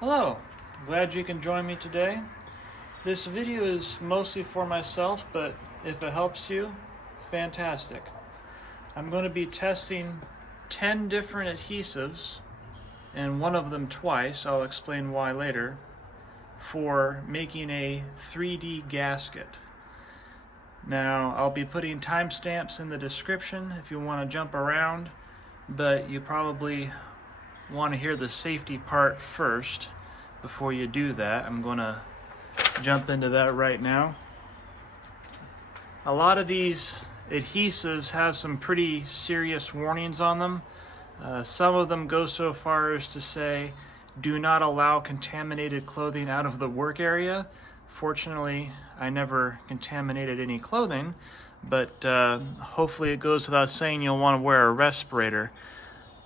Hello, glad you can join me today. This video is mostly for myself, but if it helps you, fantastic. I'm going to be testing 10 different adhesives, and one of them twice, I'll explain why later, for making a 3D gasket. Now, I'll be putting timestamps in the description if you want to jump around, but you probably want to hear the safety part first before you do that. I'm going to jump into that right now. A lot of these adhesives have some pretty serious warnings on them. Some of them go so far as to say, do not allow contaminated clothing out of the work area. Fortunately, I never contaminated any clothing, but hopefully it goes without saying you'll want to wear a respirator.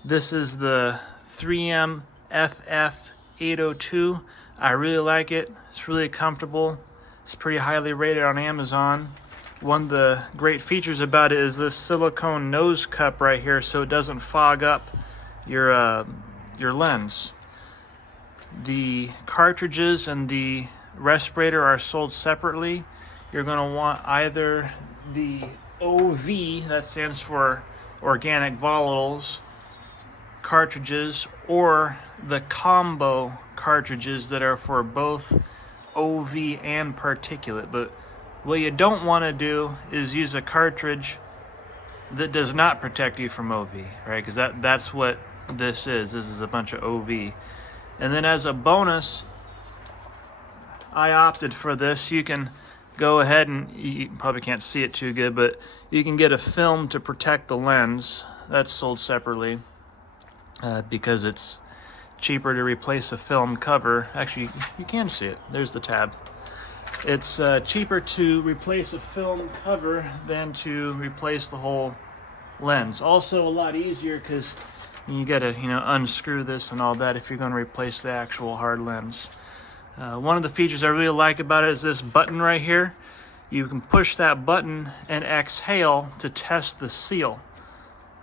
This is the 3M FF 802. I really like it. It's really comfortable. It's pretty highly rated on Amazon. One of the great features about it is this silicone nose cup right here, so it doesn't fog up your lens. The cartridges and the respirator are sold separately. You're going to want either the OV, that stands for organic volatiles, cartridges, or the combo cartridges that are for both OV and particulate. But what you don't want to do is use a cartridge that does not protect you from OV, right? Because that's what this is. This is a bunch of OV. And then as a bonus, I opted for this. You can go ahead and, you probably can't see it too good, but you can get a film to protect the lens. That's sold separately because it's cheaper to replace a film cover. Actually, you can see it. There's the tab. It's cheaper to replace a film cover than to replace the whole lens. Also a lot easier because you gotta, unscrew this and all that if you're going to replace the actual hard lens. One of the features I really like about it is this button right here. You can push that button and exhale to test the seal.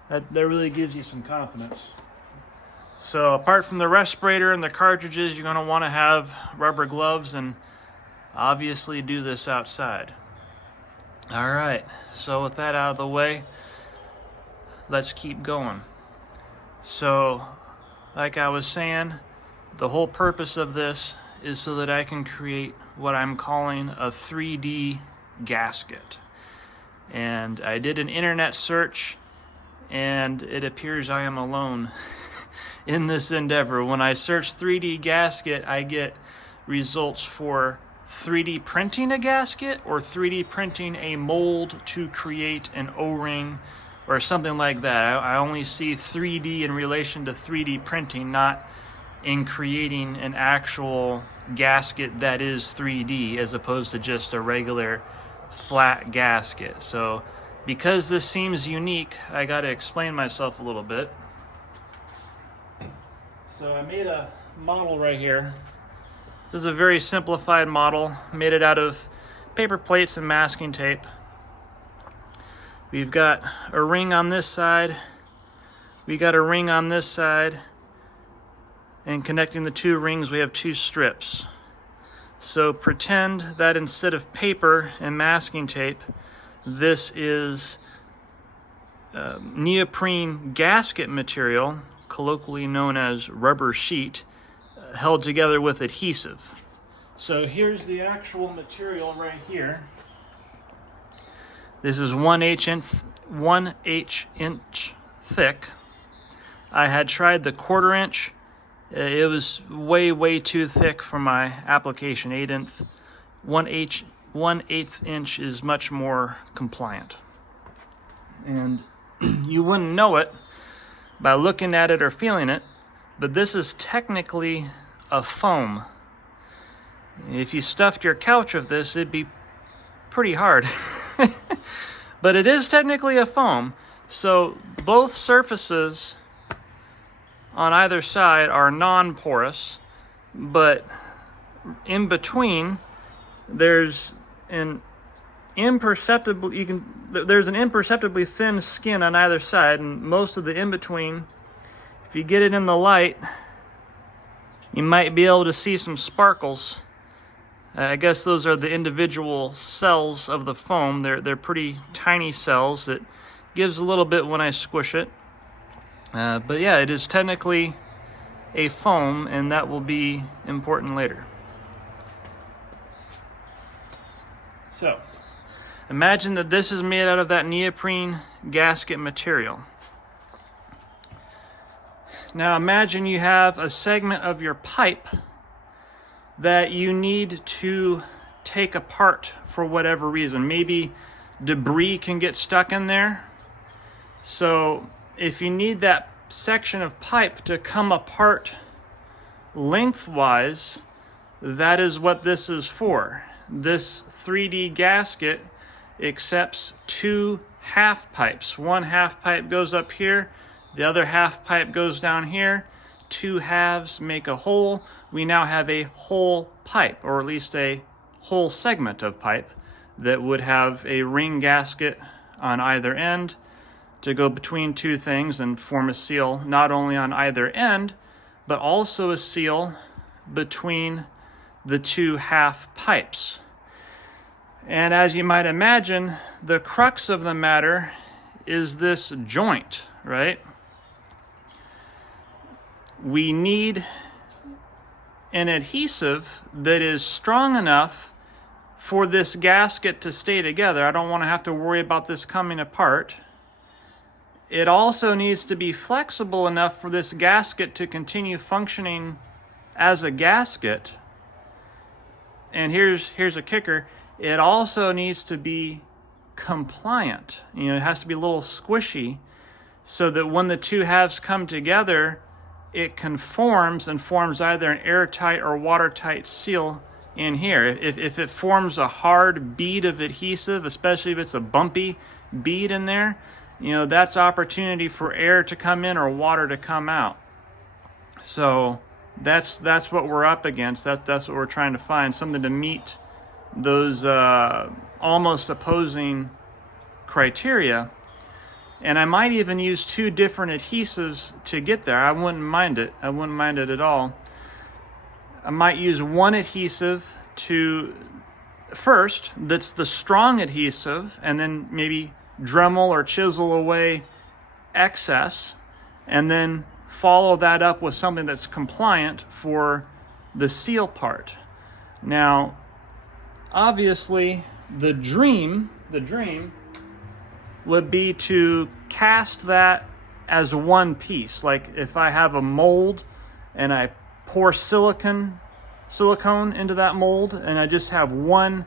That really gives you some confidence. So apart from the respirator and the cartridges, you're going to want to have rubber gloves and obviously do this outside. All right, so with that out of the way, let's keep going. So, like I was saying, the whole purpose of this is so that I can create what I'm calling a 3D gasket. And I did an internet search, and it appears I am alone in this endeavor. When I search 3D gasket, I get results for 3D printing a gasket or 3D printing a mold to create an O-ring or something like that. I only see 3D in relation to 3D printing, not in creating an actual gasket that is 3D as opposed to just a regular flat gasket. So because this seems unique, I got to explain myself a little bit. So I made a model right here. This is a very simplified model. Made it out of paper plates and masking tape. We've got a ring on this side. We got a ring on this side. And connecting the two rings, we have two strips. So pretend that instead of paper and masking tape, this is neoprene gasket material, colloquially known as rubber sheet, held together with adhesive. So here's the actual material right here. This is 1/8 inch thick. I had tried the 1/4 inch. It was way too thick for my application. 1/8 inch is much more compliant. And you wouldn't know it by looking at it or feeling it, but this is technically a foam. If you stuffed your couch with this, it'd be pretty hard. But it is technically a foam. So both surfaces on either side are non-porous, but in between there's an imperceptibly thin skin on either side, and most of the in-between, if you get it in the light, you might be able to see some sparkles. I guess those are the individual cells of the foam. They're pretty tiny cells. It gives a little bit when I squish it. But yeah, it is technically a foam, and that will be important later. So, imagine that this is made out of that neoprene gasket material. Now imagine you have a segment of your pipe that you need to take apart for whatever reason. Maybe debris can get stuck in there. So if you need that section of pipe to come apart lengthwise, that is what this is for. This 3D gasket accepts two half pipes. One half pipe goes up here, the other half pipe goes down here. Two halves make a hole. We now have a whole pipe, or at least a whole segment of pipe that would have a ring gasket on either end to go between two things and form a seal not only on either end, but also a seal between the two half pipes. And as you might imagine, the crux of the matter is this joint, right? We need an adhesive that is strong enough for this gasket to stay together. I don't want to have to worry about this coming apart. It also needs to be flexible enough for this gasket to continue functioning as a gasket. And here's a kicker. It also needs to be compliant. You know, it has to be a little squishy so that when the two halves come together, it conforms and forms either an airtight or watertight seal in here. If it forms a hard bead of adhesive, especially if it's a bumpy bead in there, you know, that's opportunity for air to come in or water to come out. So that's what we're up against. That's what we're trying to find, something to meet those almost opposing criteria. And I might even use two different adhesives to get there. I wouldn't mind it. I wouldn't mind it at all. I might use one adhesive first that's the strong adhesive, and then maybe Dremel or chisel away excess, and then follow that up with something that's compliant for the seal part. Now, obviously, the dream would be to cast that as one piece. Like if I have a mold and I pour silicone into that mold and I just have one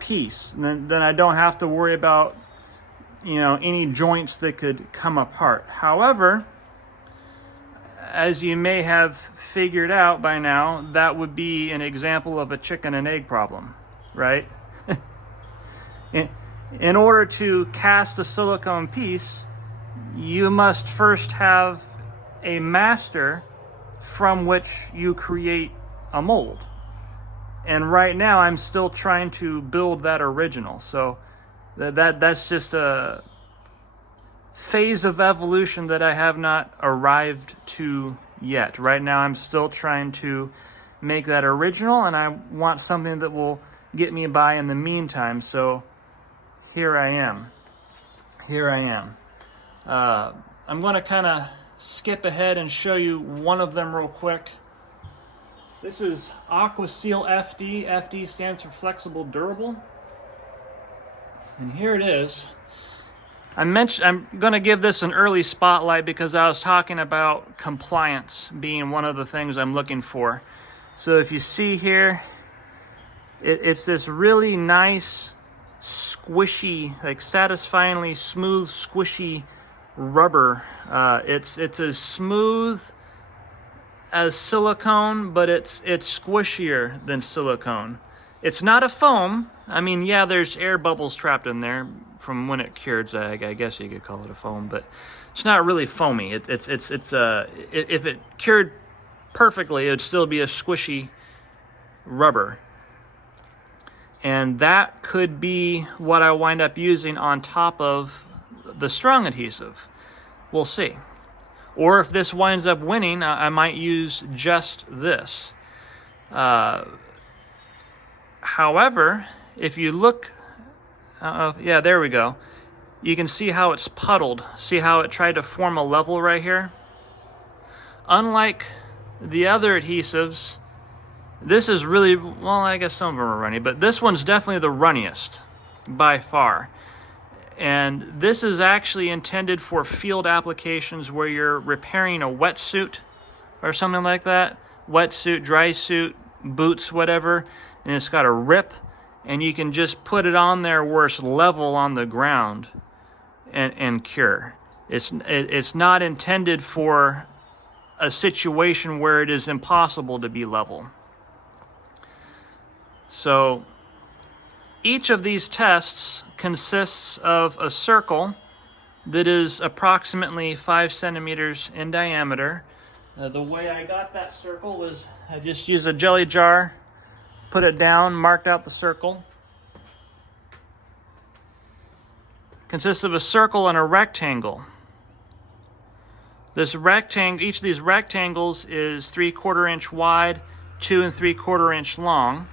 piece, then I don't have to worry about, you know, any joints that could come apart. However, as you may have figured out by now, that would be an example of a chicken and egg problem, right? In order to cast a silicone piece, you must first have a master from which you create a mold. And right now I'm still trying to build that original. So that's just a phase of evolution that I have not arrived to yet. Right now I'm still trying to make that original, and I want something that will get me by in the meantime. So here I am. I'm going to kind of skip ahead and show you one of them real quick. This is Aquaseal FD. FD stands for Flexible Durable. And here it is. I'm going to give this an early spotlight because I was talking about compliance being one of the things I'm looking for. So if you see here, it's this really nice, squishy, like satisfyingly smooth, squishy rubber. It's as smooth as silicone, but it's squishier than silicone. It's not a foam. I mean, yeah, there's air bubbles trapped in there from when it cured, so I guess you could call it a foam, but it's not really foamy. If it cured perfectly, it would still be a squishy rubber. And that could be what I wind up using on top of the strong adhesive. We'll see. Or if this winds up winning, I might use just this. However, if you look, yeah, there we go. You can see how it's puddled. See how it tried to form a level right here? Unlike the other adhesives, this is really, well, I guess some of them are runny, but this one's definitely the runniest by far. And this is actually intended for field applications where you're repairing a wetsuit or something like that. Wetsuit, dry suit, boots, whatever. And it's got a rip, and you can just put it on there where it's level on the ground and cure. It's not intended for a situation where it is impossible to be level. So each of these tests consists of a circle that is approximately 5 centimeters in diameter. The way I got that circle was I just used a jelly jar, put it down, marked out the circle. Consists of a circle and a rectangle. This rectangle, each of these rectangles is 3/4 inch wide, 2 3/4 inch long.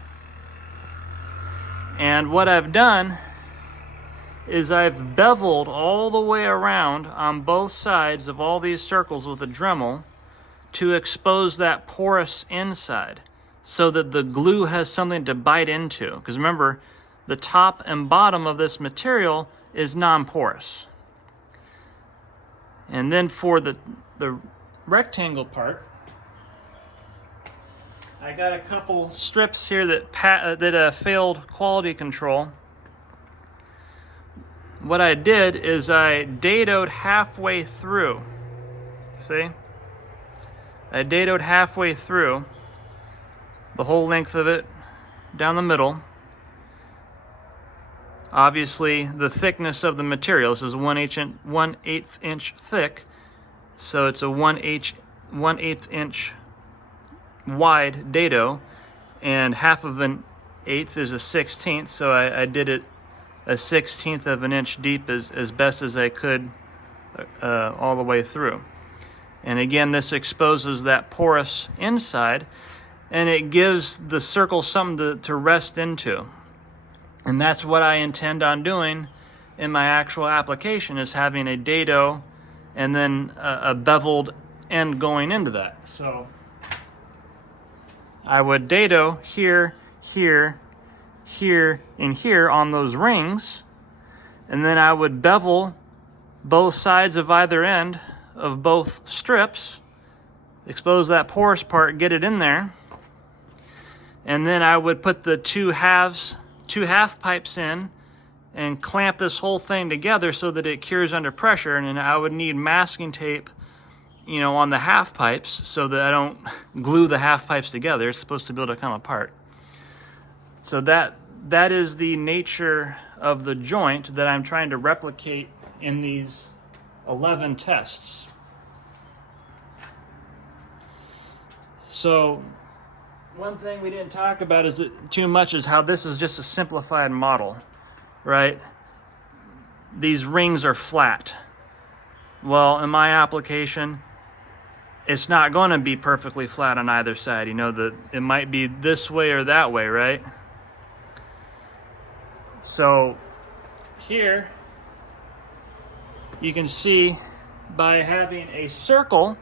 And what I've done is I've beveled all the way around on both sides of all these circles with a Dremel to expose that porous inside so that the glue has something to bite into. Because remember, the top and bottom of this material is non-porous. And then for the rectangle part, I got a couple strips here that failed quality control. What I did is I dadoed halfway through. See? I dadoed halfway through the whole length of it down the middle. Obviously, the thickness of the material, this is 1/8 inch thick, so it's a 1/8 inch wide dado, and 1/2 is a 1/16, so I did it a 1/16 of an inch deep as best as I could all the way through. And again, this exposes that porous inside, and it gives the circle something to rest into. And that's what I intend on doing in my actual application, is having a dado and then a beveled end going into that. So I would dado here, here, here, and here on those rings, and then I would bevel both sides of either end of both strips, expose that porous part, get it in there, and then I would put the two half pipes in and clamp this whole thing together so that it cures under pressure. And then I would need masking tape, you know, on the half pipes so that I don't glue the half pipes together. It's supposed to be able to come apart. So that is the nature of the joint that I'm trying to replicate in these 11 tests. So one thing we didn't talk about too much is how this is just a simplified model, right? These rings are flat. Well, in my application, it's not going to be perfectly flat on either side. You know, it might be this way or that way, right? So here you can see by having a circle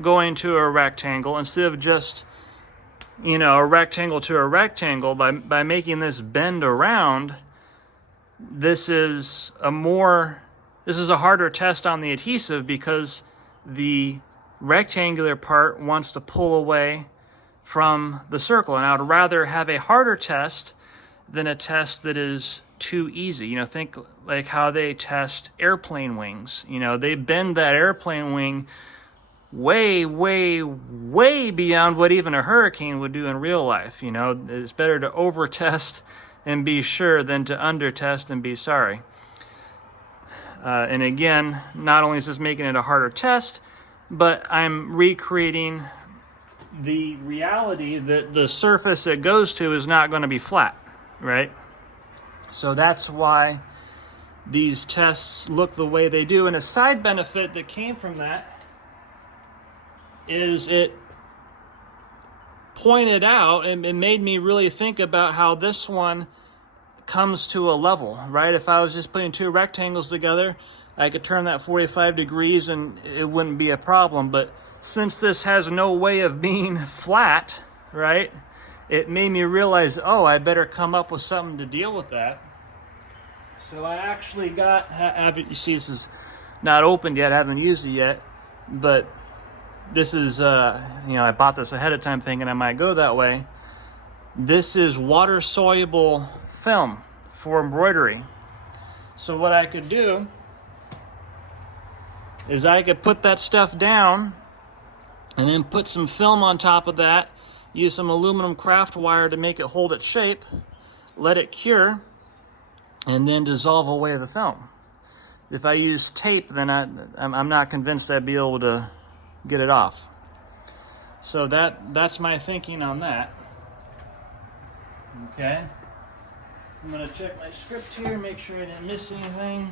going to a rectangle instead of just, you know, a rectangle to a rectangle, by making this bend around, this is a harder test on the adhesive because the rectangular part wants to pull away from the circle. And I would rather have a harder test than a test that is too easy. You know, think like how they test airplane wings. You know, they bend that airplane wing way, way, way beyond what even a hurricane would do in real life. You know, it's better to over-test and be sure than to under-test and be sorry. And again, not only is this making it a harder test, but I'm recreating the reality that the surface it goes to is not going to be flat, right? So that's why these tests look the way they do. And a side benefit that came from that is it pointed out, and it made me really think about how this one comes to a level, right? If I was just putting two rectangles together, I could turn that 45 degrees and it wouldn't be a problem. But since this has no way of being flat, right, it made me realize, oh, I better come up with something to deal with that. So I actually got, you see this is not opened yet, I haven't used it yet, but this is, I bought this ahead of time thinking I might go that way. This is water-soluble film for embroidery. So what I could do is I could put that stuff down and then put some film on top of that, use some aluminum craft wire to make it hold its shape, let it cure, and then dissolve away the film. If I use tape, then I'm not convinced I'd be able to get it off. So that's my thinking on that. Okay. I'm going to check my script here, make sure I didn't miss anything.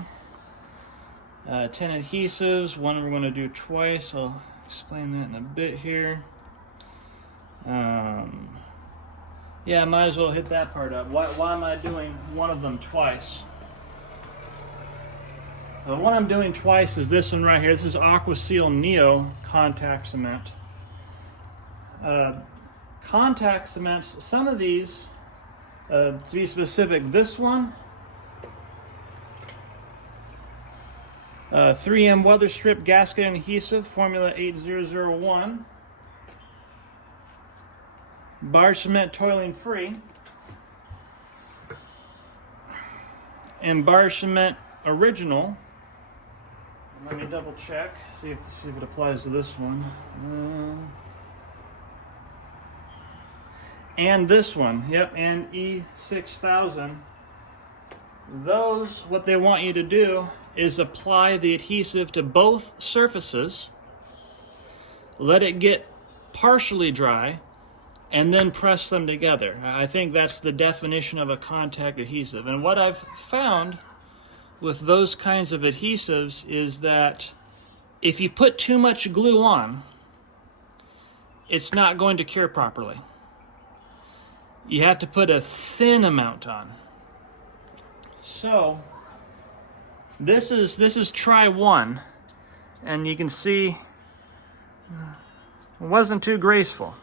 10 adhesives, one we're going to do twice. I'll explain that in a bit here. Yeah, I might as well hit that part up. Why am I doing one of them twice? The one I'm doing twice is this one right here. This is Aquaseal Neo contact cement. Contact cements, some of these, to be specific, this one, 3M Weatherstrip Gasket and Adhesive, Formula 8001. Barge Cement Toluene-Free. And Barge Cement Original. Let me double check, see if it applies to this one. And this one, yep, and E6000. Those, what they want you to do is apply the adhesive to both surfaces, let it get partially dry, and then press them together. I think that's the definition of a contact adhesive. And what I've found with those kinds of adhesives is that if you put too much glue on, it's not going to cure properly. You have to put a thin amount on. So this is try one, and you can see it wasn't too graceful.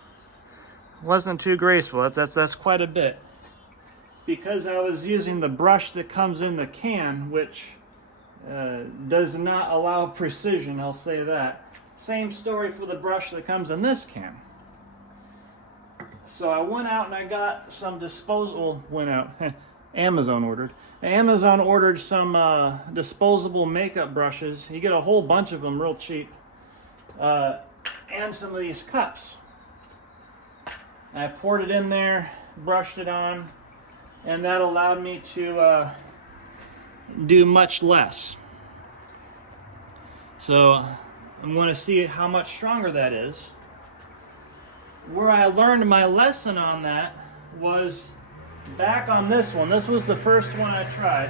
Wasn't too graceful. That's quite a bit. Because I was using the brush that comes in the can, which does not allow precision, I'll say that. Same story for the brush that comes in this can. So I went out and I got some disposable, Amazon ordered some disposable makeup brushes. You get a whole bunch of them real cheap. And some of these cups. I poured it in there, brushed it on, and that allowed me to do much less. So I'm going to see how much stronger that is. Where I learned my lesson on that was back on this one. This was the first one I tried.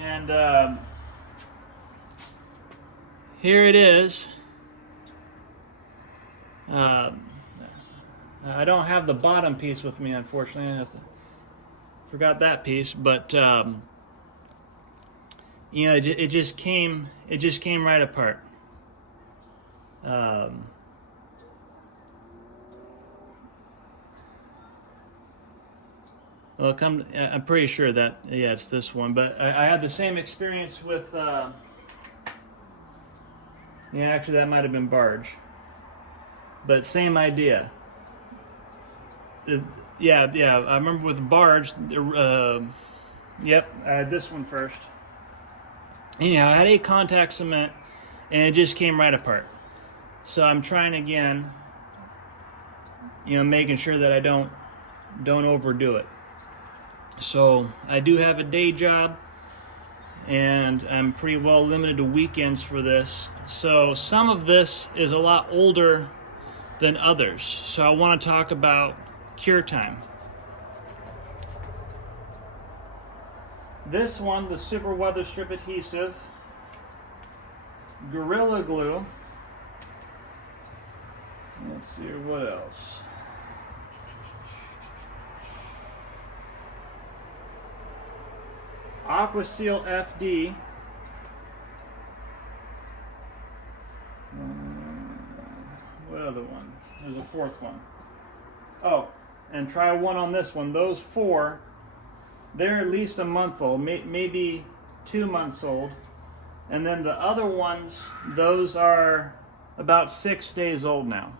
And here it is. I don't have the bottom piece with me, unfortunately. I forgot that piece, but it just came right apart. Well, I'm pretty sure that, yeah, it's this one, but I had the same experience with, actually that might have been Barge, but same idea. Yeah, I remember with Barge, yep, I had this one first. Anyhow, I had a contact cement, and it just came right apart. So I'm trying again, making sure that I don't overdo it. So I do have a day job, and I'm pretty well limited to weekends for this. So some of this is a lot older than others. So I want to talk about cure time. This one, the Super Weatherstrip adhesive, Gorilla Glue. Let's see what else. Aquaseal FD. What other one? There's a fourth one. Oh, and try one on this one. Those four, they're at least a month old, maybe 2 months old. And then the other ones, those are about 6 days old now.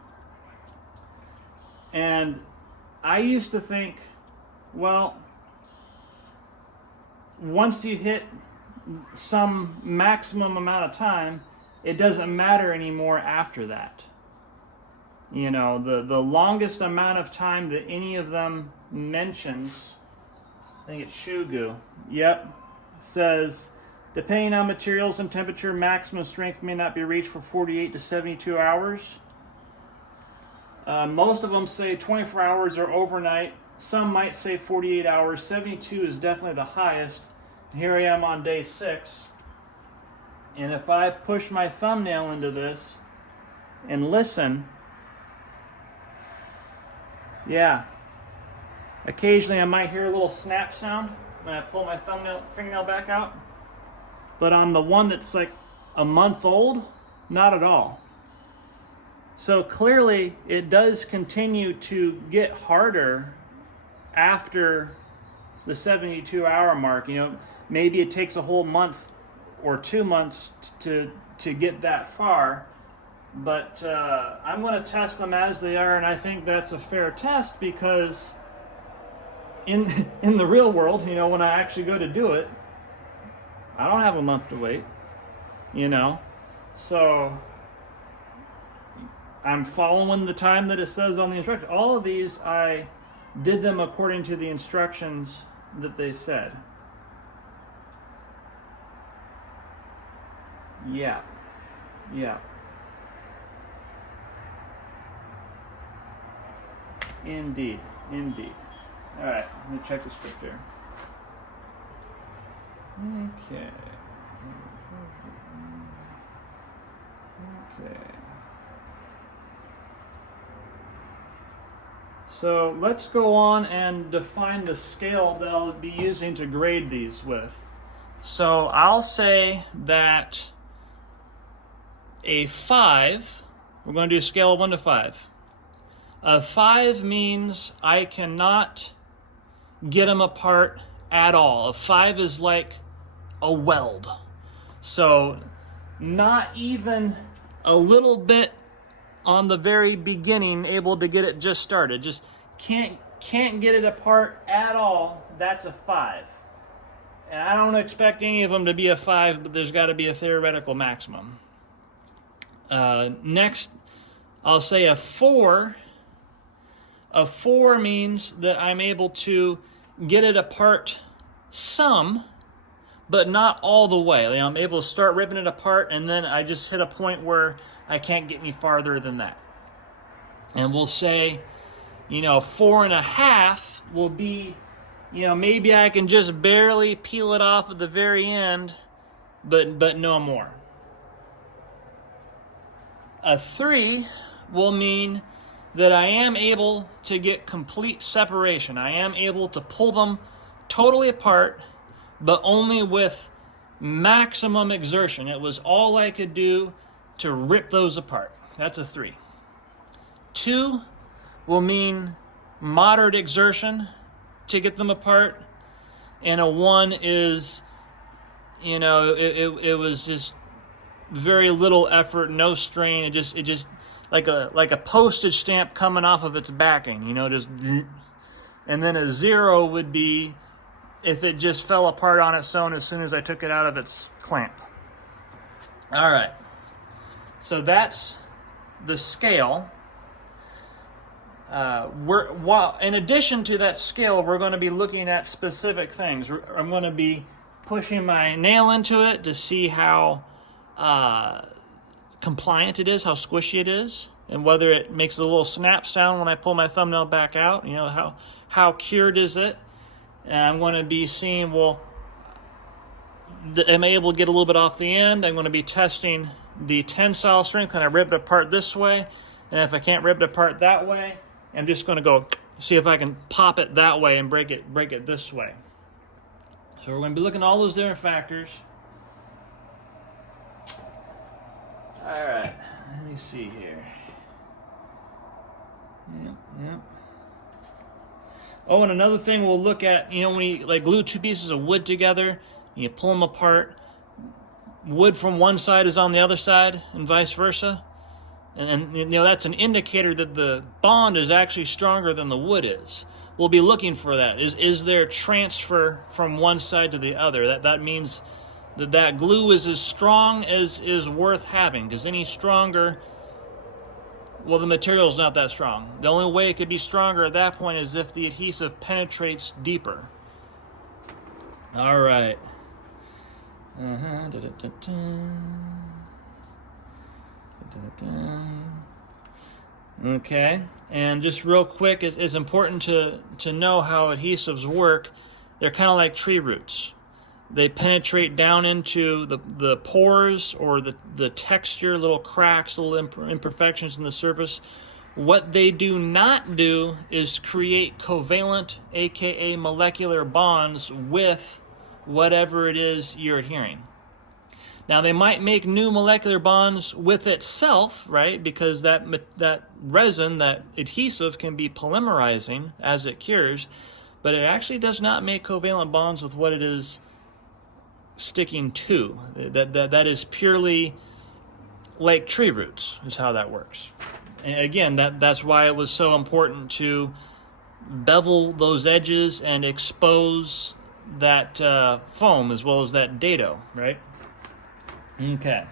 And I used to think, well, once you hit some maximum amount of time, it doesn't matter anymore after that. You know, the longest amount of time that any of them mentions, I think it's Shugu, yep, says, depending on materials and temperature, maximum strength may not be reached for 48 to 72 hours. Most of them say 24 hours or overnight. Some might say 48 hours. 72 is definitely the highest. Here I am on day 6. And if I push my thumbnail into this and listen, yeah, occasionally I might hear a little snap sound when I pull my fingernail back out. But on the one that's like a month old, not at all. So clearly it does continue to get harder after the 72-hour mark. You know, maybe it takes a whole month or 2 months to get that far. But I'm going to test them as they are, and I think that's a fair test because in the real world, you know, when I actually go to do it, I don't have a month to wait, you know. So I'm following the time that it says on the instructions. All of these, I did them according to the instructions that they said. Yeah. Indeed. All right, let me check the script here. Okay. So let's go on and define the scale that I'll be using to grade these with. So I'll say that a 5, we're going to do a scale of 1 to 5. A 5 means I cannot get them apart at all. A 5 is like a weld. So not even a little bit on the very beginning able to get it just started. Just can't get it apart at all. That's a 5. And I don't expect any of them to be a 5, but there's got to be a theoretical maximum. Next, I'll say a 4. A 4 means that I'm able to get it apart some, but not all the way. You know, I'm able to start ripping it apart, and then I just hit a point where I can't get any farther than that. And we'll say, you know, 4.5 will be, you know, maybe I can just barely peel it off at the very end, but no more. A 3 will mean that I am able to get complete separation. I am able to pull them totally apart, but only with maximum exertion. It was all I could do to rip those apart. That's a 3. 2 will mean moderate exertion to get them apart, and a 1 is, you know, it was just very little effort, no strain. It just like a postage stamp coming off of its backing, you know, just. And then a 0 would be if it just fell apart on its own as soon as I took it out of its clamp. All right, so that's the scale. In addition to that scale, we're going to be looking at specific things. I'm going to be pushing my nail into it to see how compliant it is, how squishy it is, and whether it makes a little snap sound when I pull my thumbnail back out. You know, how cured is it? And I'm going to be seeing, well, am I able to get a little bit off the end? I'm going to be testing the tensile strength, and I rip it apart this way. And if I can't rip it apart that way, I'm just going to go see if I can pop it that way and break it this way. So we're going to be looking at all those different factors. All right, let me see here. Yep. Oh, and another thing we'll look at, you know, when you like glue two pieces of wood together, you pull them apart, wood from one side is on the other side and vice versa. And you know, that's an indicator that the bond is actually stronger than the wood is. We'll be looking for that. Is there transfer from one side to the other? That means that glue is as strong as is worth having, because any stronger, well, the material is not that strong. The only way it could be stronger at that point is if the adhesive penetrates deeper. All right. Okay, and just real quick, it's important to know how adhesives work. They're kind of like tree roots. They penetrate down into the pores or the texture, little cracks, little imperfections in the surface. What they do not do is create covalent, aka molecular bonds with whatever it is you're adhering. Now, they might make new molecular bonds with itself, right? Because that resin, that adhesive, can be polymerizing as it cures, but it actually does not make covalent bonds with what it is sticking to. That is purely like tree roots, is how that works. And again, that's why it was so important to bevel those edges and expose that foam as well as that dado, right? Okay.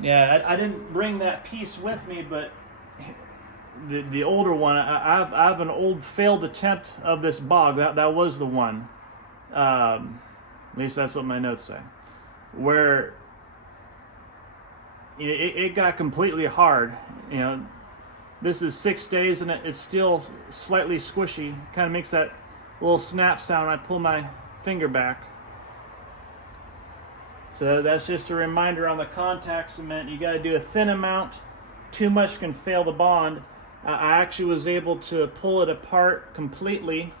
Yeah, I didn't bring that piece with me, but the older one, I have an old failed attempt of this bog. That was the one. At least that's what my notes say. Where it got completely hard. You know, this is 6 days and it's still slightly squishy. Kind of makes that little snap sound when I pull my finger back. So that's just a reminder on the contact cement. You got to do a thin amount. Too much can fail the bond. I actually was able to pull it apart completely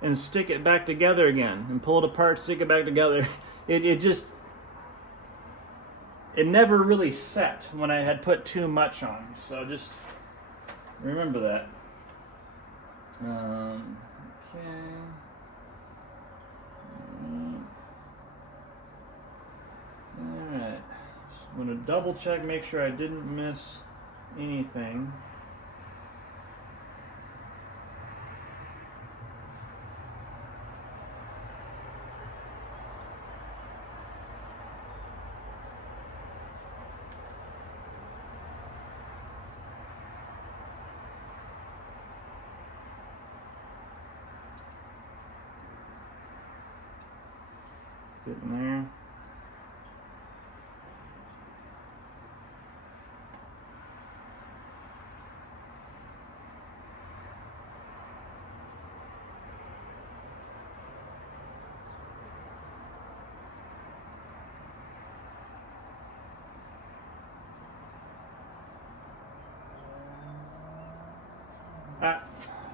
and stick it back together again, and pull it apart, stick it back together. It never really set when I had put too much on. So just remember that. Okay. Alright. I'm going to double check, make sure I didn't miss anything. Getting there.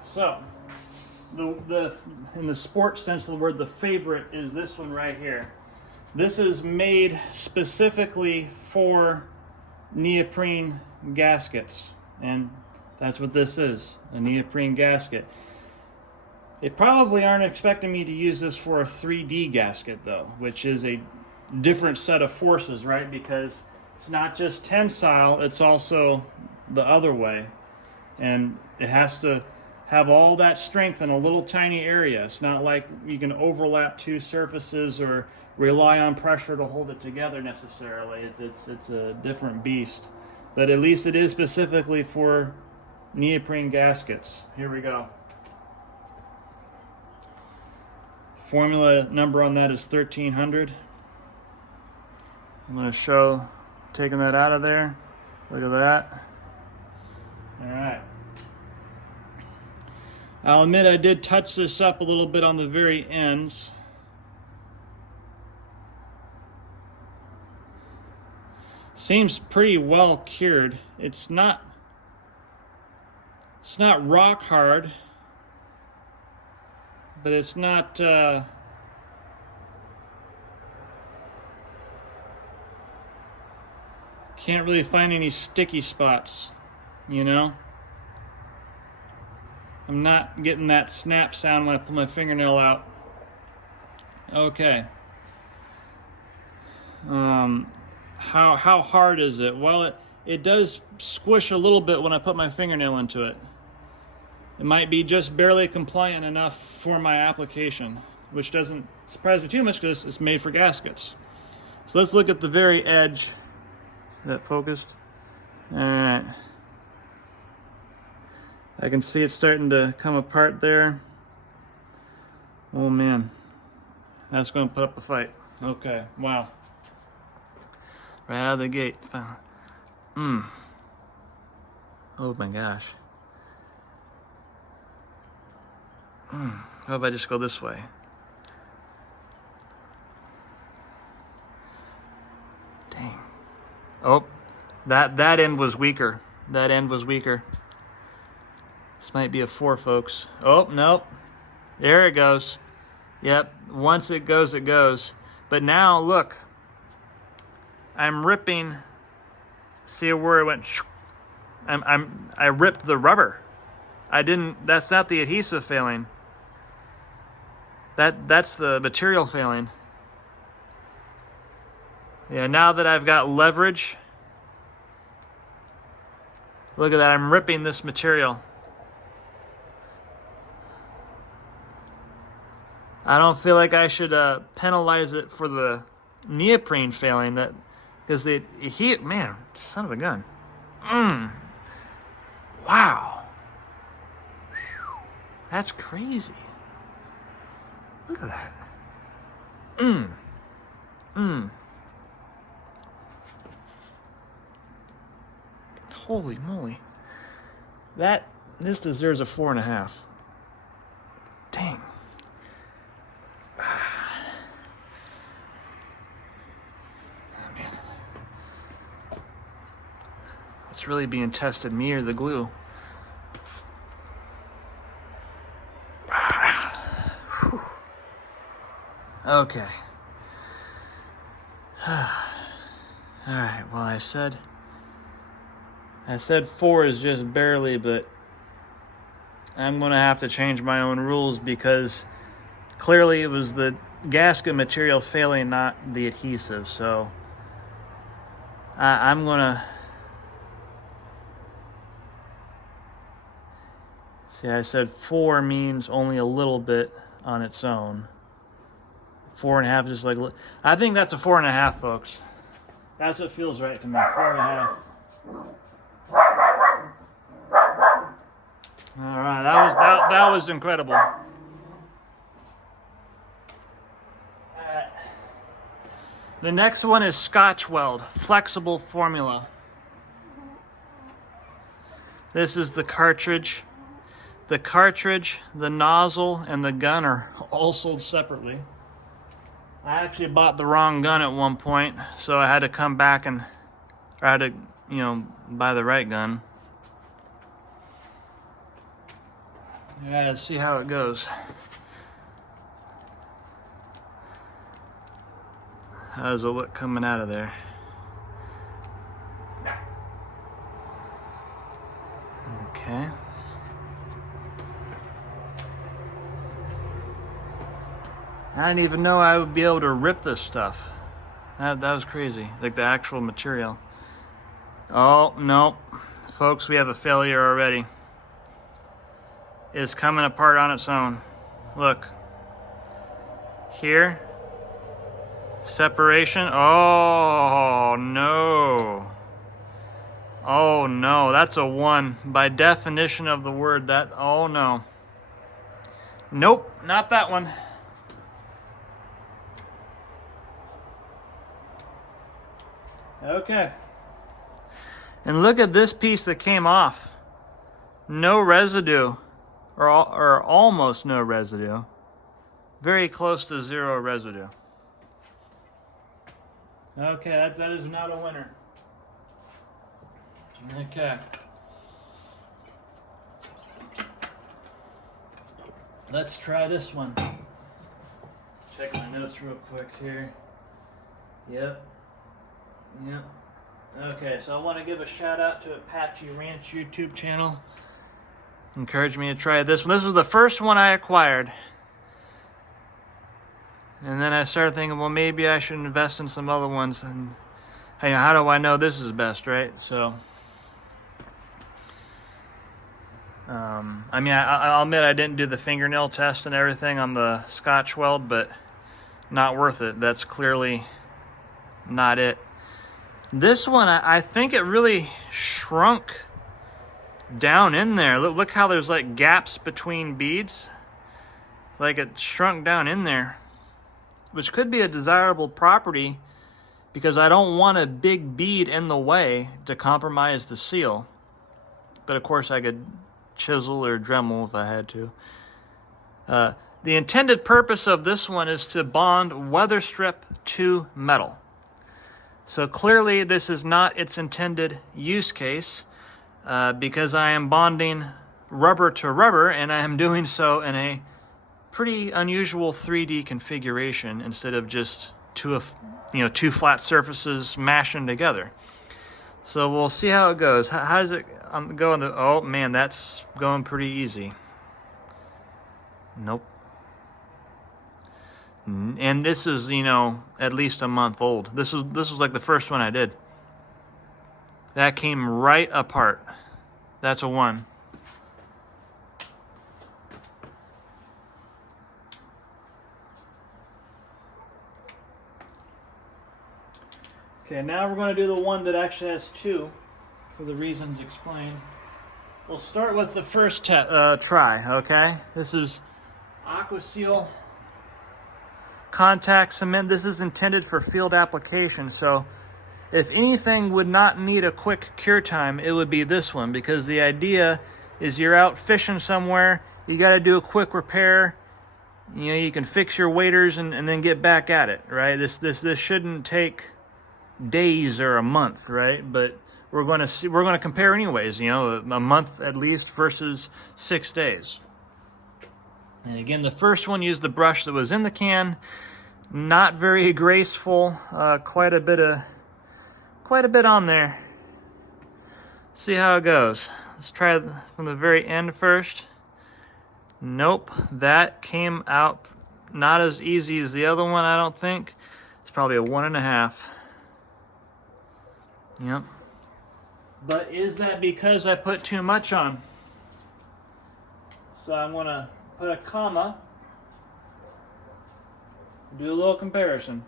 So, in the sports sense of the word, the favorite is this one right here. This is made specifically for neoprene gaskets, and that's what this is, a neoprene gasket. They probably aren't expecting me to use this for a 3D gasket though, which is a different set of forces, right? Because it's not just tensile, it's also the other way, and it has to have all that strength in a little tiny area. It's not like you can overlap two surfaces or rely on pressure to hold it together necessarily. It's a different beast. But at least it is specifically for neoprene gaskets. Here we go. Formula number on that is 1300. I'm going to show taking that out of there. Look at that. All right. I'll admit I did touch this up a little bit on the very ends. Seems pretty well cured. It's not rock hard, but it's not can't really find any sticky spots, you know? I'm not getting that snap sound when I pull my fingernail out. Okay. How hard is it? Well, it does squish a little bit when I put my fingernail into it. It might be just barely compliant enough for my application, which doesn't surprise me too much because it's made for gaskets. So let's look at the very edge. Is that focused? All right. I can see it starting to come apart there. Oh man, that's going to put up a fight. Okay, wow. Right out of the gate. Oh my gosh. How if I just go this way? Dang. Oh, that end was weaker. That end was weaker. This might be a 4, folks. Oh, nope. There it goes. Yep, once it goes, it goes. But now, look. I'm ripping. See where it went? I ripped the rubber. I didn't, that's not the adhesive failing. That's the material failing. Yeah, now that I've got leverage, look at that, I'm ripping this material. I don't feel like I should penalize it for the neoprene failing, that because man, son of a gun. Wow. That's crazy. Look at that. Holy moly. This deserves a 4.5. Dang. It's really being tested, me or the glue. Okay. Alright, well I said 4 is just barely, but I'm gonna have to change my own rules because clearly it was the gasket material failing, not the adhesive, so I'm gonna see. I said 4 means only a little bit on its own. 4.5 is just like, I think that's a 4.5, folks. That's what feels right to me. 4.5. All right, that was incredible. The next one is Scotch Weld flexible formula. This is the cartridge. The cartridge, the nozzle, and the gun are all sold separately. I actually bought the wrong gun at one point, so I had to come back and try to, buy the right gun. Yeah, let's see how it goes. How does it look coming out of there? Okay. I didn't even know I would be able to rip this stuff. That was crazy, like the actual material. Oh, no. Folks, we have a failure already. It's coming apart on its own. Look. Here. Separation. Oh, no. Oh, no. That's a 1. By definition of the word, oh, no. Nope, not that one. Okay. And look at this piece that came off. No residue, or almost no residue. Very close to 0 residue. Okay, that is not a winner. Okay. Let's try this one. Check my notes real quick here. Yep. Okay, so I want to give a shout out to Apache Ranch YouTube channel. Encouraged me to try this one. This was the first one I acquired. And then I started thinking, well, maybe I should invest in some other ones. And hey, how do I know this is best, right? So, I mean, I'll admit I didn't do the fingernail test and everything on the Scotch Weld, but not worth it. That's clearly not it. This one, I think it really shrunk down in there. Look how there's like gaps between beads. It's like it shrunk down in there, which could be a desirable property because I don't want a big bead in the way to compromise the seal. But of course I could chisel or Dremel if I had to. The intended purpose of this one is to bond Weatherstrip to metal. So clearly this is not its intended use case because I am bonding rubber to rubber, and I am doing so in a pretty unusual 3D configuration instead of just two flat surfaces mashing together. So we'll see how it goes. How does it go on the, oh man, that's going pretty easy. Nope. And this is, at least a month old. This was like the first one I did. That came right apart. That's a 1. Okay, now we're going to do the one that actually has 2, for the reasons explained. We'll start with the first try, okay? This is Aquaseal contact cement. This is intended for field application, so if anything would not need a quick cure time, it would be this one, because the idea is you're out fishing somewhere, you got to do a quick repair, you can fix your waders and then get back at it, right? This shouldn't take days or a month, right? But we're going to compare anyways, a month at least versus 6 days. And again, the first one used the brush that was in the can. Not very graceful. Quite a bit on there. See how it goes. Let's try from the very end first. Nope, that came out not as easy as the other one, I don't think. It's probably a 1.5. Yep. But is that because I put too much on? So I'm going to put a comma, do a little comparison.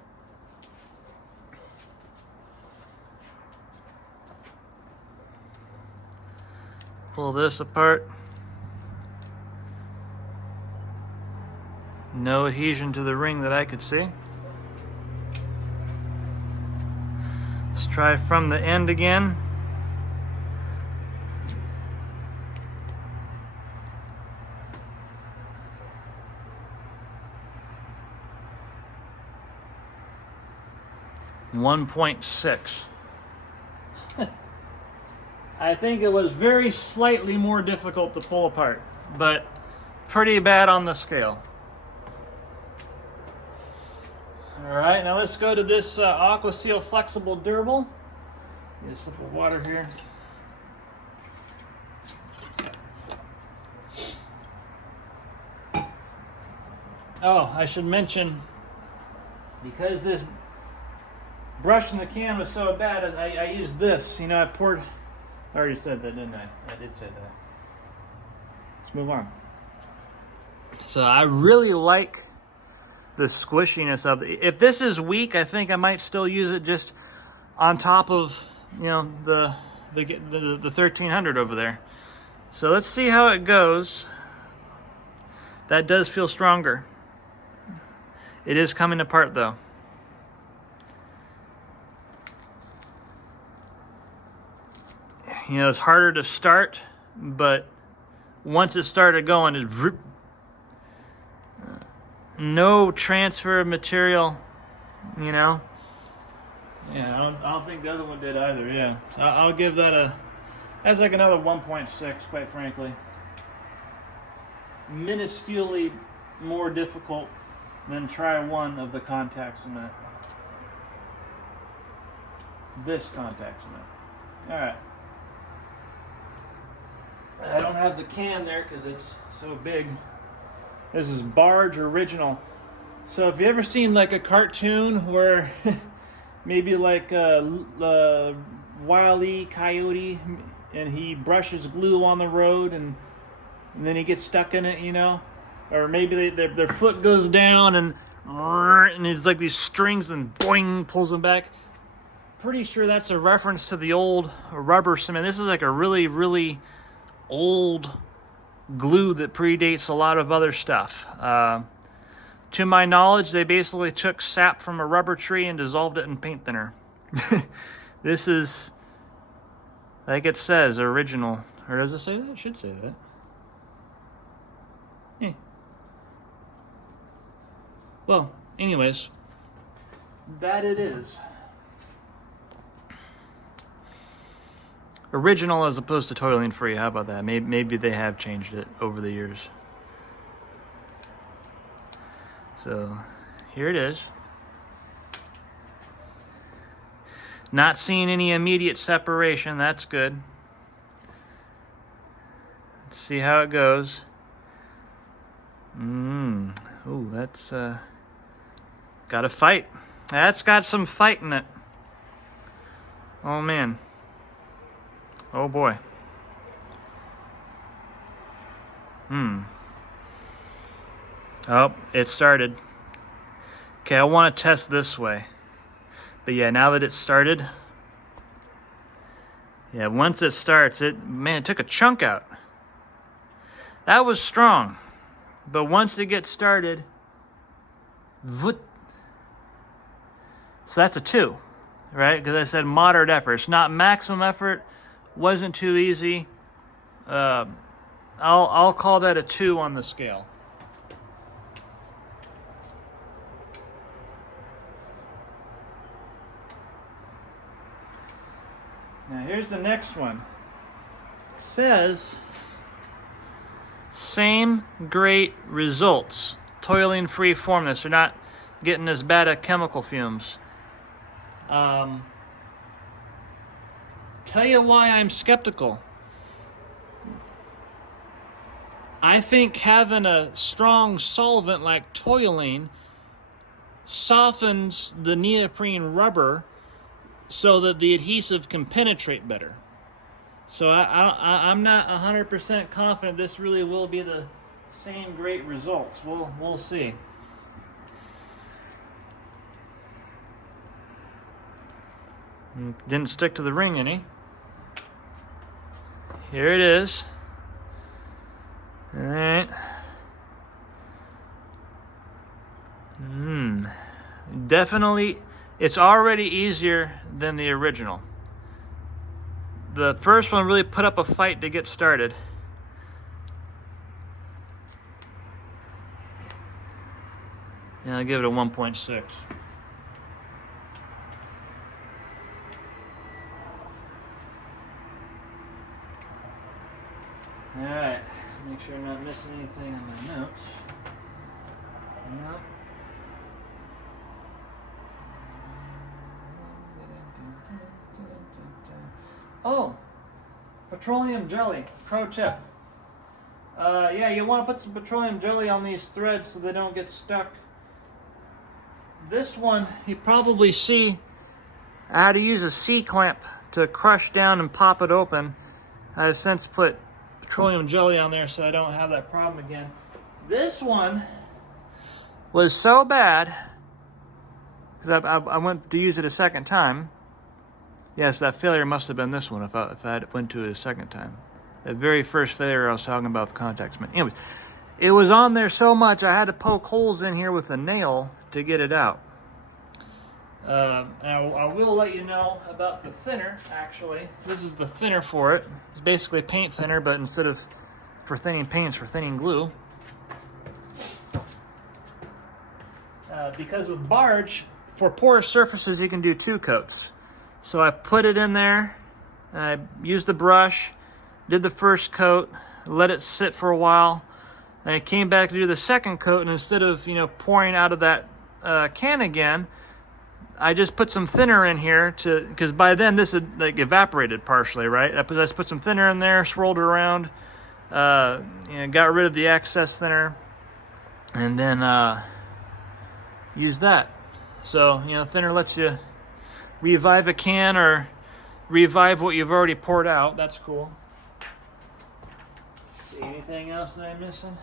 Pull this apart. No adhesion to the ring that I could see. Let's try from the end again. .6. I think it was very slightly more difficult to pull apart, but pretty bad on the scale. All right, now let's go to this Aquaseal Flexible Durable. Get a sip of water here. Oh, I should mention, because this brush in the can was so bad, I used this. I poured. I already said that, didn't I? I did say that. Let's move on. So I really like the squishiness of it. If this is weak, I think I might still use it just on top of the 1300 over there. So let's see how it goes. That does feel stronger. It is coming apart though. It's harder to start, but once it started going, it's no transfer of material, Yeah, I don't think the other one did either, yeah. So I'll give that That's like another 1.6, quite frankly. Minusculely more difficult than try one of the contact cement. This contact cement. Alright. I don't have the can there because it's so big. This is Barge Original. So if you ever seen like a cartoon where maybe like Wile E. Coyote and he brushes glue on the road and then he gets stuck in it, you know? Or maybe their foot goes down and it's like these strings and boing, pulls them back. Pretty sure that's a reference to the old rubber cement. This is like a really, really old glue that predates a lot of other stuff. To my knowledge, they basically took sap from a rubber tree and dissolved it in paint thinner. This is, like it says, original. Or does it say that? It should say that. Yeah. Well, anyways, that it is. Original as opposed to Toluene-Free. How about that? Maybe they have changed it over the years. So, here it is. Not seeing any immediate separation. That's good. Let's see how it goes. Ooh, that's got a fight. That's got some fight in it. Oh man. Oh boy. Oh, it started. Okay, I want to test this way. But yeah, now that it started. Yeah, once it starts, it took a chunk out. That was strong. But once it gets started, so that's a 2, right? Because I said moderate effort. It's not maximum effort. Wasn't too easy. I'll call that a 2 on the scale. Now here's the next one. It says, same great results. Toluene-free formless. They're not getting as bad at chemical fumes. Tell you why I'm skeptical. I think having a strong solvent like toluene softens the neoprene rubber so that the adhesive can penetrate better. So I'm not 100% confident this really will be the same great results. We'll see. Didn't stick to the ring any. Here it is. All right. Definitely, it's already easier than the original. The first one really put up a fight to get started. And I'll give it a 1.6. All right, make sure I'm not missing anything on my notes. Yep. Oh, petroleum jelly, pro tip. Yeah, you want to put some petroleum jelly on these threads so they don't get stuck. This one, you probably see I had to use a C-clamp to crush down and pop it open. I've since put petroleum jelly on there so I don't have that problem again. This one was so bad because I went to use it a second time. Yes, that failure must have been this one if I had went to it a second time. That very first failure I was talking about, the contact cement. Anyways, it was on there so much I had to poke holes in here with a nail to get it out. I will let you know about the thinner, actually. This is the thinner for it. It's basically paint thinner, but instead of for thinning paint, it's for thinning glue. Because with Barge, for porous surfaces, you can do 2 coats. So I put it in there, I used the brush, did the first coat, let it sit for a while, and I came back to do the second coat, and instead of, pouring out of that can again, I just put some thinner in here because by then this had like evaporated partially, right? I just put some thinner in there, swirled it around, got rid of the excess thinner, and then used that. So, thinner lets you revive a can or revive what you've already poured out. That's cool. Let's see, anything else that I'm missing?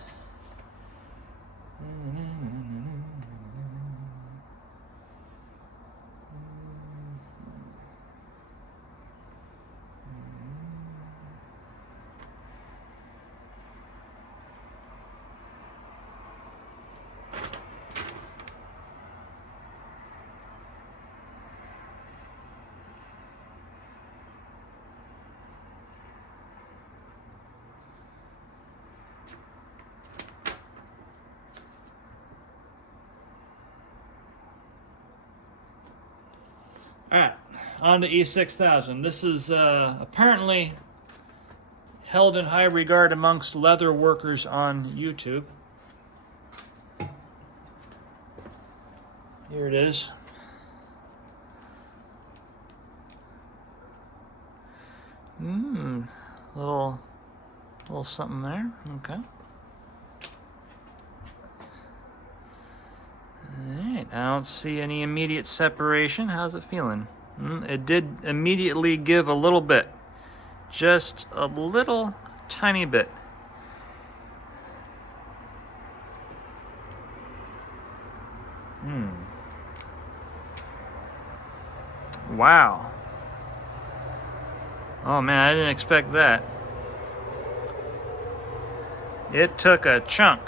Alright, on to E6000. This is apparently held in high regard amongst leather workers on YouTube. Here it is. Little something there. Okay. Alright, I don't see any immediate separation. How's it feeling? It did immediately give a little bit. Just a little tiny bit. Wow. Oh man, I didn't expect that. It took a chunk.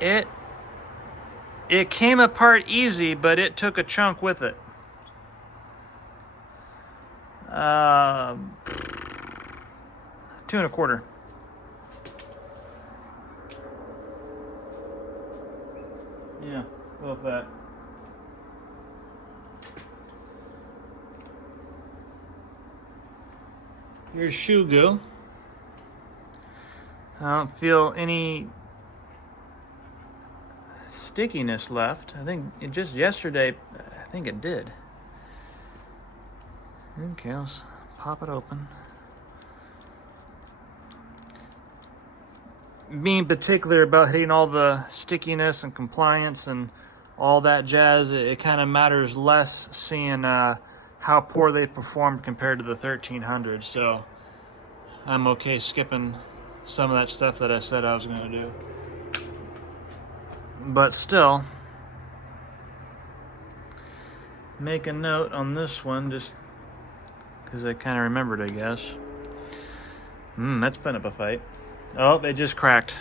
It came apart easy, but it took a chunk with it. 2 1/4. Yeah, go with that. Here's shoe goo. I don't feel any stickiness left. I think just yesterday, I think it did. Okay, let's pop it open. Being particular about hitting all the stickiness and compliance and all that jazz, it kind of matters less seeing how poor they performed compared to the 1300. So I'm okay skipping some of that stuff that I said I was going to do. But still, make a note on this one just because I kind of remembered, I guess. That's putting up a fight. Oh, it just cracked.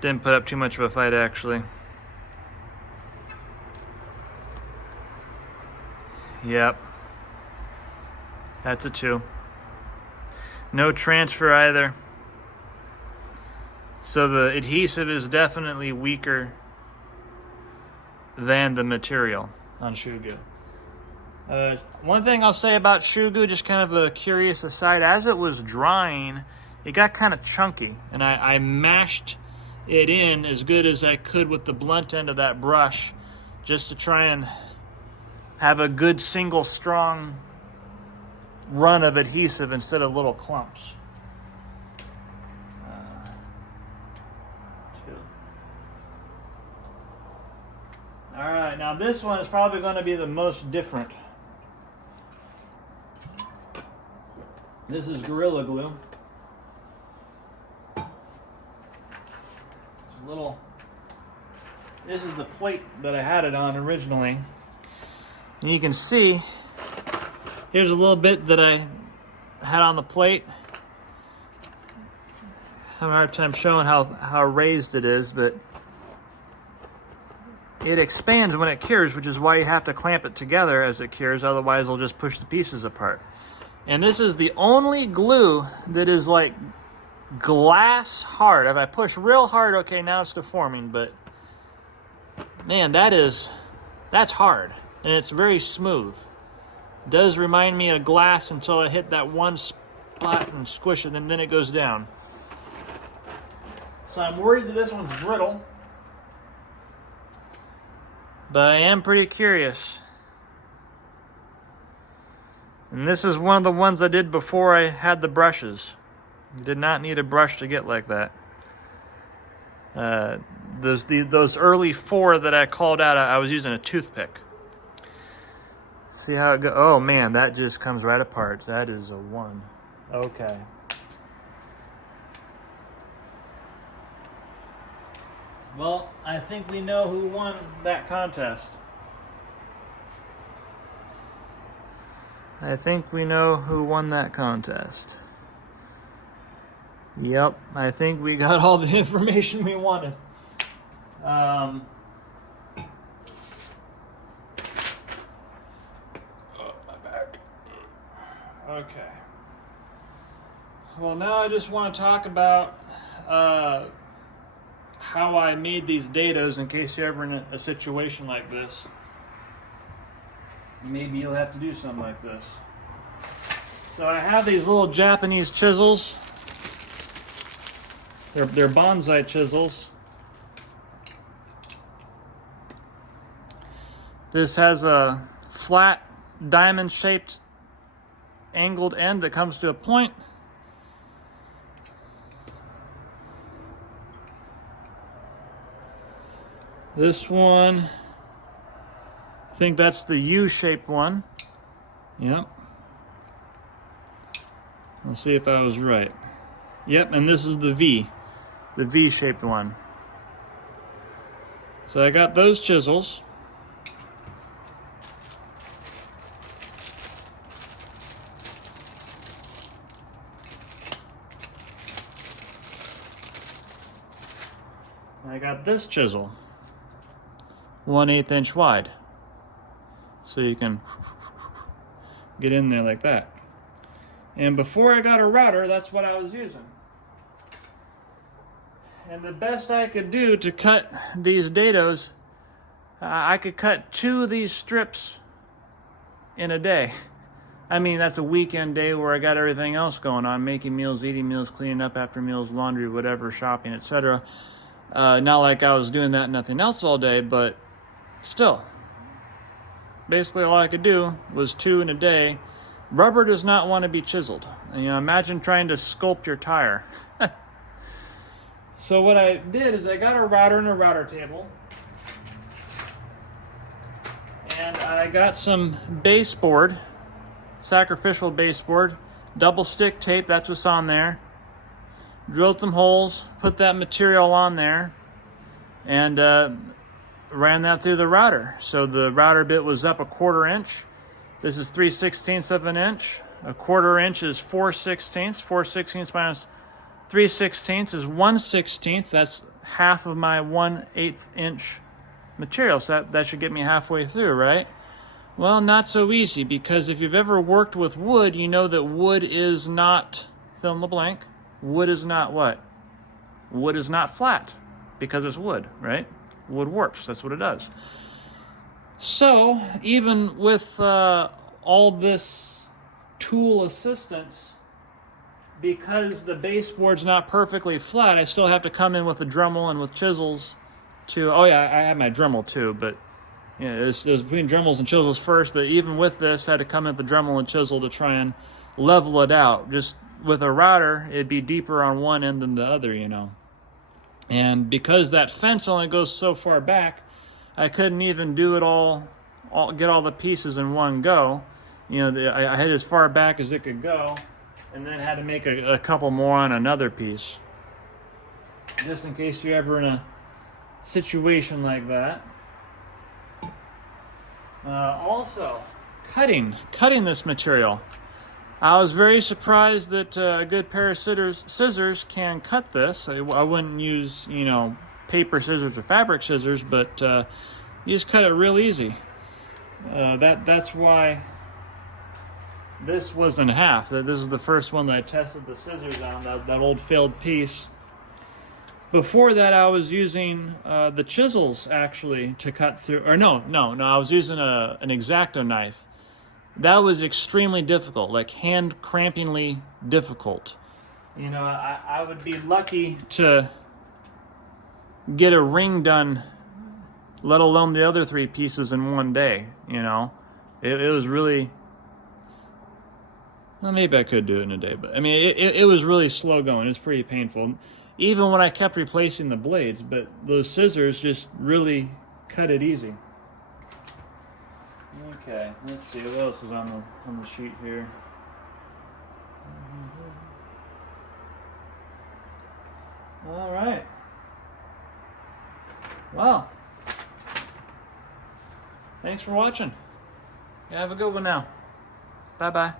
Didn't put up too much of a fight, actually. Yep. That's a 2. No transfer either. So the adhesive is definitely weaker than the material on shoe goo. One thing I'll say about shoe goo, just kind of a curious aside, as it was drying, it got kind of chunky, and I mashed it in as good as I could with the blunt end of that brush just to try and have a good single strong run of adhesive instead of little clumps. All right, now this one is probably going to be the most different. This is Gorilla Glue. This is the plate that I had it on originally. And you can see, here's a little bit that I had on the plate. I have a hard time showing how raised it is, but it expands when it cures, which is why you have to clamp it together as it cures, otherwise it'll just push the pieces apart. And this is the only glue that is like glass hard. If I push real hard, okay, now it's deforming, but man, that's hard, and it's very smooth. It does remind me of glass until I hit that one spot and squish it, and then it goes down. So I'm worried that this one's brittle, but I am pretty curious. And this is one of the ones I did before I had the brushes. Did not need a brush to get like that. Those early 4 that I called out, I was using a toothpick. See how it goes? Oh man, that just comes right apart. That is a 1. Okay. Well, I think we know who won that contest. I think we know who won that contest. Yep, I think we got all the information we wanted. Oh, my back. Okay. Well, now I just want to talk about how I made these dados in case you're ever in a situation like this. Maybe you'll have to do something like this. So I have these little Japanese chisels. They're bonsai chisels. This has a flat diamond-shaped angled end that comes to a point. This one, I think that's the U-shaped one. Yep. Let's see if I was right. Yep, and this is the V-shaped one. So I got those chisels. I got this chisel, 1/8 inch wide. So you can get in there like that. And before I got a router, that's what I was using. And the best I could do to cut these dados, I could cut 2 of these strips in a day. I mean, that's a weekend day where I got everything else going on, making meals, eating meals, cleaning up after meals, laundry, whatever, shopping, etc. Not like I was doing that and nothing else all day, but still. Basically all I could do was 2 in a day. Rubber does not want to be chiseled. You know, imagine trying to sculpt your tire. So what I did is I got a router and a router table. And I got some baseboard, sacrificial baseboard, double stick tape, that's what's on there. Drilled some holes, put that material on there, and ran that through the router. So the router bit was up 1/4 inch. This is 3/16 of an inch. 1/4 inch is 4/16. 4/16 minus 3/16 is 1/16. That's half of my 1/8 inch material. So that should get me halfway through, right? Well, not so easy, because if you've ever worked with wood, you know that wood is not, fill in the blank, wood is not what? Wood is not flat, because it's wood, right? Wood warps, that's what it does. So, even with all this tool assistance, because the baseboard's not perfectly flat, I still have to come in with a Dremel and with chisels to, oh yeah, I have my Dremel too, but you know, it was between Dremels and chisels first, but even with this, I had to come in with the Dremel and chisel to try and level it out. Just with a router, it'd be deeper on one end than the other, you know. And because that fence only goes so far back, I couldn't even do it all get all the pieces in one go. You know, I had as far back as it could go, and then had to make a couple more on another piece. Just in case you're ever in a situation like that. Also, cutting this material. I was very surprised that a good pair of scissors can cut this. I wouldn't use, you know, paper scissors or fabric scissors, but you just cut it real easy. That's why this was in half. This is the first one that I tested the scissors on, that old failed piece. Before that, I was using the chisels actually to cut through, or no, I was using an X-Acto knife. that was extremely difficult, like hand crampingly difficult. You know, I would be lucky to get a ring done, let alone the other 3 pieces in one day, you know. It was really, well, maybe I could do it in a day, but I mean, it was really slow going. It was pretty painful, even when I kept replacing the blades, but those scissors just really cut it easy. Okay, let's see, what else is on the sheet here? All right. Well, thanks for watching. Have a good one now. Bye-bye.